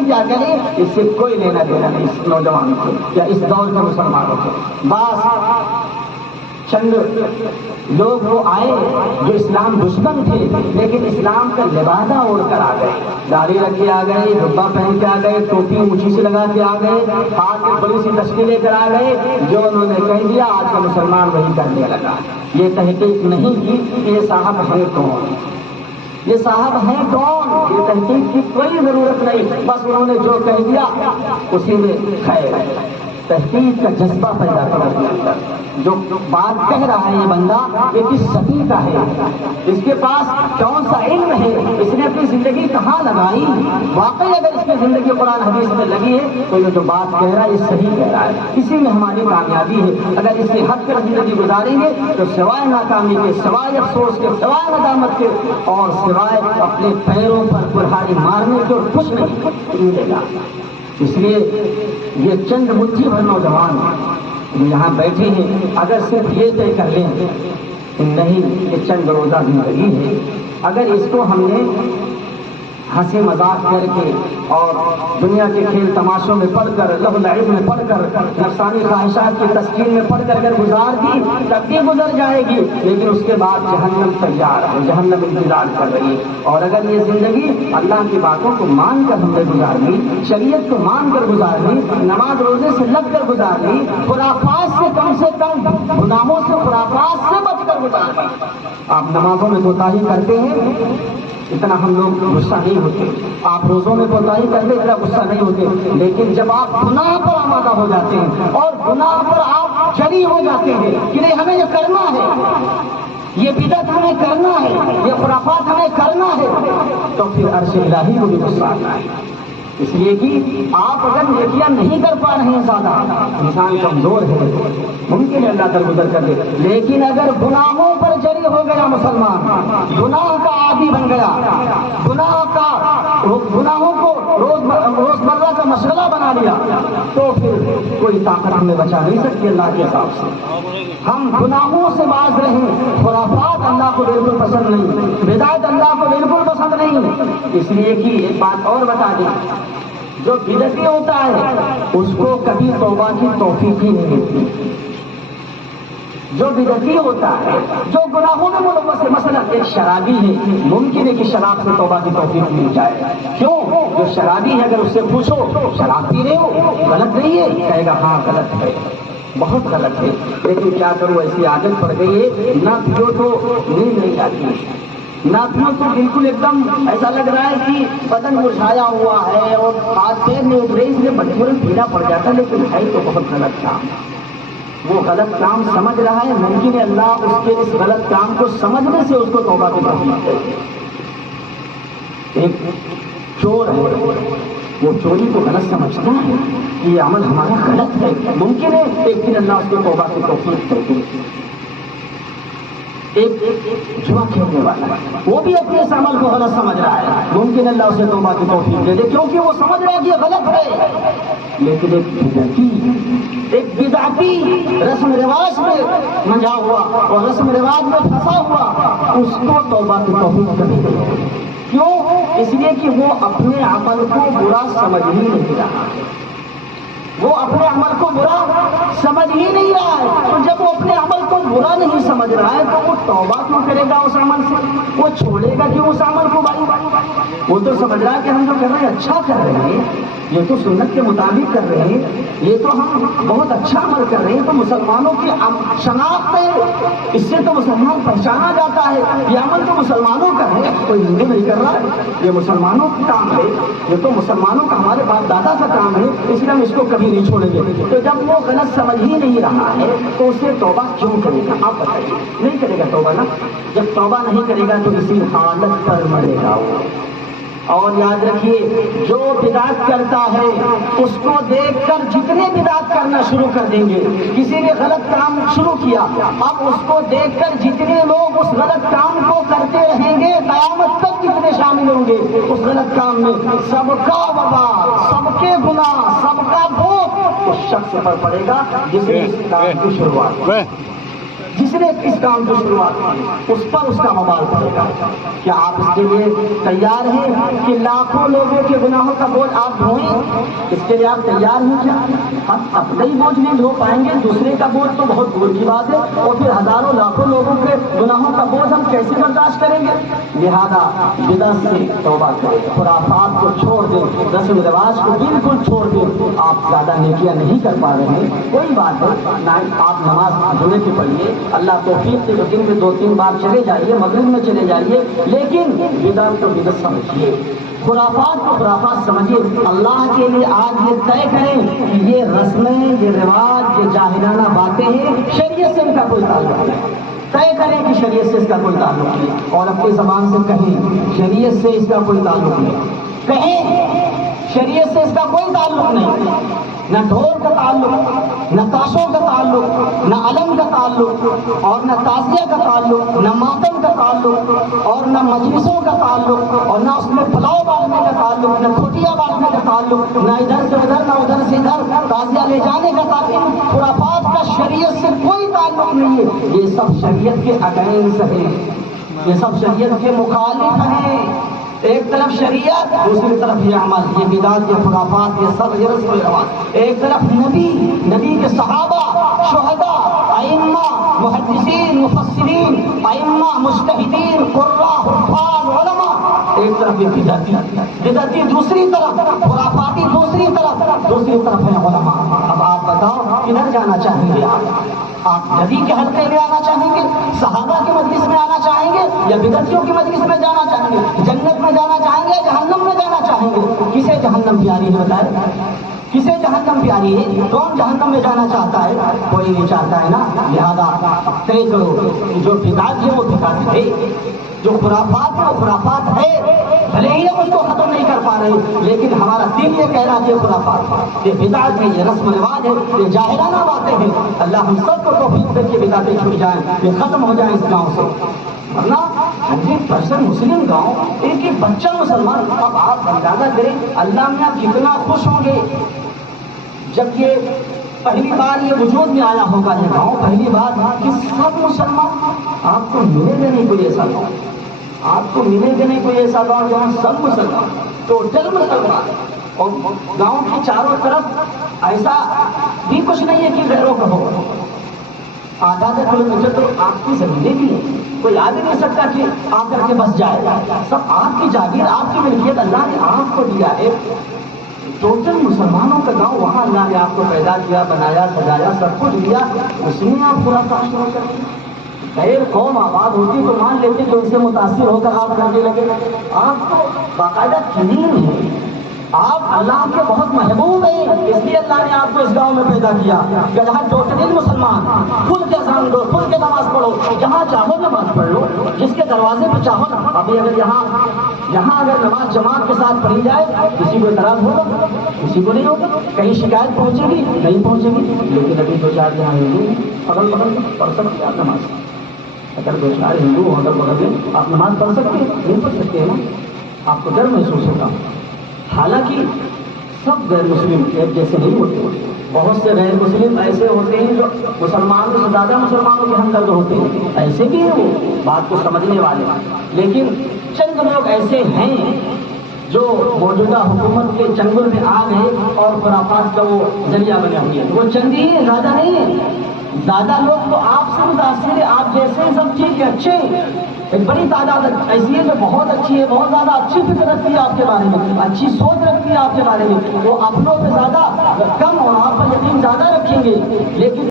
کیا کریں اس سے کوئی لینا دینا نہیں اس نوجوان کو یا اس دور کے مسلمانوں کو. بس چند لوگ وہ آئے جو اسلام دشمن تھے لیکن اسلام کا لبادہ اوڑھ کر آ گئے, داڑھی رکھ کے آ گئے, جبہ پہن کے آ گئے, ٹوپی اونچی سے لگا کے آ گئے, ہاتھ میں بڑی سی تسبیح لے کر آ گئے. جو انہوں نے کہہ دیا آج کا مسلمان وہی کرنے لگا. یہ تحقیق نہیں کی کہ یہ صاحب ہے کون, یہ صاحب ہیں کون, یہ تحقیق کی کوئی ضرورت نہیں. بس انہوں نے جو کہہ دیا اسی میں خیر ہے. تحقیق کا جذبہ پیدا کرو اپنے اندر. جو بات کہہ رہا ہے یہ بندہ یہ کس صدی کا ہے, اس کے پاس کون سا علم ہے, اس نے اپنی زندگی کہاں لگائی. واقعی اگر اس کی زندگی قرآن حدیث میں لگی ہے تو یہ جو بات کہہ رہا ہے یہ صحیح کہہ رہا ہے. اسی میں ہماری کامیابی ہے. اگر اس کے ہٹ کر زندگی گزاریں گے تو سوائے ناکامی کے, سوائے افسوس کے, سوائے ندامت کے اور سوائے اپنے پیروں پر کلہاڑی مارنے کے اور کچھ نہیں ملے گا. اس لیے یہ چند مٹھی بھر نوجوان جو یہاں بیٹھے ہیں اگر صرف یہ طے کر لیں کہ نہیں یہ چند روزہ زندگی ہے, اگر اس کو ہم نے ہنسی مذاق کر کے اور دنیا کے کھیل تماشوں میں پڑھ کر, لہو لعب میں پڑھ کر, نفسانی خواہشات کی تسکین میں پڑھ کر اگر گزار دی تب بھی گزر جائے گی, لیکن اس کے بعد جہنم تیار ہے, جہنم انتظار کر رہی ہے. اور اگر یہ زندگی اللہ کی باتوں کو مان کر ہم نے گزار لی, شریعت کو مان کر گزار لی, نماز روزے سے لگ کر گزار لی, خرافات سے کم گناہوں سے خرافات سے بچ کر گزار لی. آپ نمازوں میں کوتاہی کرتے ہیں اتنا ہم لوگ غصہ نہیں ہوتے, آپ روزوں میں کوتاہی کرتے اتنا غصہ نہیں ہوتے, لیکن جب آپ گناہ پر آمادہ ہو جاتے ہیں اور گناہ پر آپ جری ہو جاتے ہیں کہ نہیں ہمیں یہ کرنا ہے, یہ بدعت ہمیں کرنا ہے, یہ خرافات ہمیں کرنا ہے, تو پھر عرش الہی کو بھی غصہ آتا ہے. اس لیے کہ آپ اگر نیکیاں نہیں کر پا رہے ہیں زیادہ, انسان کمزور ہے, ممکن ہے اللہ درگزر کر دے, لیکن اگر گناہوں پر جری ہو گیا مسلمان, گناہ کا عادی بن گیا, گناہوں کو روزمرہ کا مشغلہ بنا لیا, تو پھر کوئی طاقت ہمیں بچا نہیں سکتی اللہ کے حساب سے. ہم گناہوں سے باز رہیں, خرافات اللہ کو بالکل پسند نہیں, بدعت اللہ کو بالکل پسند نہیں. اس لیے کہ ایک بات اور بتا دیں, جو بدعتی ہوتا ہے اس کو کبھی توبہ کی توفیق ہی نہیں ملتی. جو بدعتی ہوتا ہے, جو گناہوں میں ملوث ہے, مثلا ایک شرابی ہے, ممکن ہے کہ شراب سے توبہ کی توفیق مل جائے. کیوں؟ جو شرابی ہے اگر اس سے پوچھو شراب پی رہے ہو, غلط نہیں ہے, کہے گا ہاں غلط ہے, بہت غلط ہے, لیکن کیا کروں ایسی عادت پڑ گئی ہے, نہ پیو تو نیند نہیں آتی, نہ پیو تو بالکل ایک دم ایسا لگ رہا ہے کہ بدن مرجھایا ہوا ہے اور ہاتھ پیر میں اترے, اس لیے مجبوراً پینا پڑ جاتا ہے, لیکن ہے تو بہت غلط کام. وہ غلط کام سمجھ رہا ہے, ممکن ہے اللہ اس کے اس غلط کام کو سمجھنے سے اس کو توبہ کی توفیق دے. ایک چور ہے, وہ چوری کو غلط سمجھتا ہے کہ یہ عمل ہمارا غلط ہے, ممکن ہے ایک دن اللہ اس کو توبہ کی توفیق دے دے. ایک جوا کھیلنے والا وہ بھی اپنے اس عمل کو غلط سمجھ رہا ہے, ممکن اللہ اسے توبہ کی توفیق دے دے, کیونکہ وہ سمجھ رہا ہے کہ یہ غلط ہے. لیکن ایک بدعتی رسم رواج میں منجا ہوا اور رسم رواج میں پھنسا ہوا, اس کو توبہ کی توفیق کبھی نہیں دے. کیوں؟ اس لیے کہ وہ اپنے عمل کو برا سمجھ ہی نہیں رہا ہے, وہ اپنے عمل کو برا سمجھ ہی نہیں رہا ہے. تو جب وہ اپنے عمل کو برا نہیں سمجھ رہا ہے تو وہ توبہ کیوں کرے گا اس عمل سے, وہ چھوڑے گا کیوں اس عمل کو بھائی؟ وہ تو سمجھ رہا ہے کہ ہم جو کر رہے ہیں اچھا کر رہے ہیں, یہ تو سنت کے مطابق کر رہے ہیں, یہ تو ہم بہت اچھا عمل کر رہے ہیں, تو مسلمانوں کی شناخت ہے, اس سے تو مسلمان پہچانا جاتا ہے, یہ عمل تو مسلمانوں کا ہے, کوئی ہندو نہیں کر رہا ہے, یہ مسلمانوں کا کام ہے, یہ تو مسلمانوں کا ہمارے باپ دادا کا کام ہے, اس لیے ہم اس کو کبھی نہیں چھوڑیں گے. تو جب وہ غلط سمجھ ہی نہیں رہا ہے تو اسے توبہ کیوں کرے گا؟ آپ بتائیے, نہیں کرے گا توبہ نا. جب توبہ نہیں کرے گا تو اسی حالت پر مرے گا وہ. اور یاد رکھیے, جو بدعت کرتا ہے اس کو دیکھ کر جتنے بدعت کرنا شروع کر دیں گے, کسی نے غلط کام شروع کیا, اب اس کو دیکھ کر جتنے لوگ اس غلط کام کو کرتے رہیں گے, قیامت تک جتنے شامل ہوں گے اس غلط کام میں, سب کا وبال, سب کے گناہ, سب کا بوجھ اس شخص پر پڑے گا جس نے اس کام کی شروعات کی. جس نے اس کام کی شروعات کی اس پر اس کا وبال پڑے گا. کیا آپ اس کے لیے تیار ہیں کہ لاکھوں لوگوں کے گناہوں کا بوجھ آپ ڈھوئیں؟ اس کے لیے آپ تیار ہیں کیا؟ ہم اپنا ہی بوجھ نہیں ڈھو پائیں گے، دوسرے کا بوجھ تو بہت دور کی بات ہے، اور پھر ہزاروں لاکھوں لوگوں کے گناہوں کا بوجھ ہم کیسے برداشت کریں گے؟ لہذا بدعت سے توبہ کریں، خرافات کو چھوڑ دیں، رسم و رواج کو بالکل چھوڑ دیں. آپ زیادہ نیکیاں نہیں کر پا رہے ہیں، کوئی بات نہیں، آپ نماز جمعے کی پڑھیے، اللہ توفیق سے دن میں 2-3 بار چلے جائیے، مغرب میں چلے جائیے، لیکن بدعت کو بدعت سمجھیے، خرافات کو خرافات سمجھیے. اللہ کے لیے آج یہ طے کریں کہ یہ رسمیں، یہ رواج، یہ جاہلانہ باتیں ہیں، شریعت سے ان کا کوئی تعلق نہیں. طے کریں کہ شریعت سے اس کا کوئی تعلق نہیں، اور اپنی زبان سے کہیں شریعت سے اس کا کوئی تعلق نہیں. کہیں شریعت سے اس کا کوئی تعلق نہیں، نہ ڈھول کا تعلق، نہ تاشوں کا تعلق، نہ علم کا تعلق، اور نہ تعزیہ کا تعلق، نہ ماتم کا تعلق، اور نہ مجلسوں کا تعلق، اور نہ اس میں پلاؤ بانٹنے کا تعلق، نہ کھٹیا بانٹنے کا تعلق، نہ ادھر سے ادھر، نہ ادھر سے ادھر تعزیہ لے جانے کا تعلق. خرافات کا شریعت سے کوئی تعلق نہیں ہے. یہ سب شریعت کے اگینسٹ ہیں، یہ سب شریعت کے مخالف ہیں. ایک طرف شریعت، دوسری طرف یہ عمل، یہ بدعت، یہ خرافات، یہ سب، یہ رسم و رواج. ایک طرف نبی کے صحابہ، شہداء، ائمہ، محدثین، مفسرین، ائمہ، مجتہدین، قراء، حفاظ، علماء. ایک طرف یہ بدعتی دوسری طرف، خرافاتی دوسری طرف ہے علماء. اب آپ بتاؤ کدھر جانا چاہیں گے؟ آپ نبی کے حلقے میں آنا چاہیں گے، صحابہ کے مجلس میں آنا چاہیں گے، یا بدعتیوں کے مجلس میں جانا چاہیں گے؟ جنت میں جانا چاہیں گے، جہنم میں جانا چاہیں گے؟ کسے جہنم پیاری ہے بتائے؟ کسے جہنم پیاری ہے؟ کون جہنم میں جانا چاہتا ہے؟ کوئی نہیں چاہتا ہے نا. لہذا طے کرو جو بدعت ہے وہ بدعت ہے، جو خرافات ہے وہ خرافات ہے. بھلے ہی ہم اس کو ختم نہیں کر پا رہے، لیکن ہمارا دل یہ کہہ رہا ہے کہ خرافات، یہ بدعت ہے، یہ رسم و رواج ہے، یہ جاہلانہ باتیں ہیں. اللہ ہم سب کو توفیق دے کے بدعتیں چھوٹ جائیں، یہ ختم ہو جائیں اس گاؤں سے. ورنہ 100% مسلم گاؤں، ایک ایک بچہ مسلمان. اب آپ اندازہ کریں اللہ میاں کتنا خوش ہوں گے جب یہ پہلی بار یہ وجود میں آیا ہوگا یہ گاؤں، پہلی بار کہ سب مسلمان. آپ کو ملے گا نہیں کوئی ایسا گاؤں، آپ کو ملے گا نہیں کوئی ایسا گاؤں جہاں سب مسلمان، ٹوٹل مسلمان، اور گاؤں کی چاروں طرف ایسا بھی کچھ نہیں ہے کہ غیروں کا ہو. آدھا کلومیٹر تو آپ کی زمینیں بھی ہیں، کوئی آ بھی نہیں سکتا کہ آ کر کے بس جائے. سب آپ کی جاگیر، آپ کی ملکیت اللہ نے آپ کو دیا ہے. ٹوٹل مسلمانوں کا گاؤں، وہاں اللہ نے آپ کو پیدا کیا، بنایا، سجایا، سب کچھ دیا. اس میں آپ پورا کام شروع کریں. غیر قوم آباد ہوتی تو مان لیتے کہ ان سے متاثر ہو کر آپ کرنے لگے. آپ تو باقاعدہ کریم ہے، آپ اللہ کے بہت محبوب ہیں. اس لیے اللہ نے آپ کو اس گاؤں میں پیدا کیا کہ جہاں ٹوٹل مسلمان، خود کے اذان دو، خود کے نماز پڑھو، جہاں چاہو نماز پڑھ لو، جس کے دروازے پہ چاہو نا. ابھی اگر یہاں اگر نماز جماعت کے ساتھ پڑھی جائے، کسی کو اعتراض ہوگا؟ کسی کو نہیں ہوگا. کہیں شکایت پہنچے گی؟ نہیں پہنچے گی. لیکن ابھی 2-4 جہاں ہندو اگل بغل پڑھ سکتے آپ نماز. اگر 2-4 ہندو اگل بغل میں آپ نماز پڑھ سکتے ہیں؟ نہیں پڑھ سکتے ہیں نا. آپ کو ڈر محسوس ہوگا. حالانکہ سب غیر مسلم ایک جیسے نہیں ہوتے. بہت سے غیر مسلم ایسے ہوتے ہیں جو مسلمانوں سے زیادہ مسلمانوں کے ہمدرد ہوتے ہیں، ایسے بھی ہیں وہ بات کو سمجھنے والے. لیکن چند لوگ ایسے ہیں جو موجودہ حکومت کے چنگل میں آ گئے اور خرافات کا وہ ذریعہ بنے ہوئے ہیں. وہ چند ہی ہیں، زیادہ نہیں ہیں. زیادہ لوگ تو آپ سے متاثر ہیں، آپ جیسے سب ٹھیک ہے، اچھے ہیں. ایک بڑی تعداد ایسی ہے جو بہت اچھی ہے، بہت زیادہ اچھی فکر رکھتی ہے آپ کے بارے میں، اچھی سوچ رکھتی ہے آپ کے بارے میں. وہ اپنوں پہ زیادہ کم اور آپ پر یقین زیادہ رکھیں گے. لیکن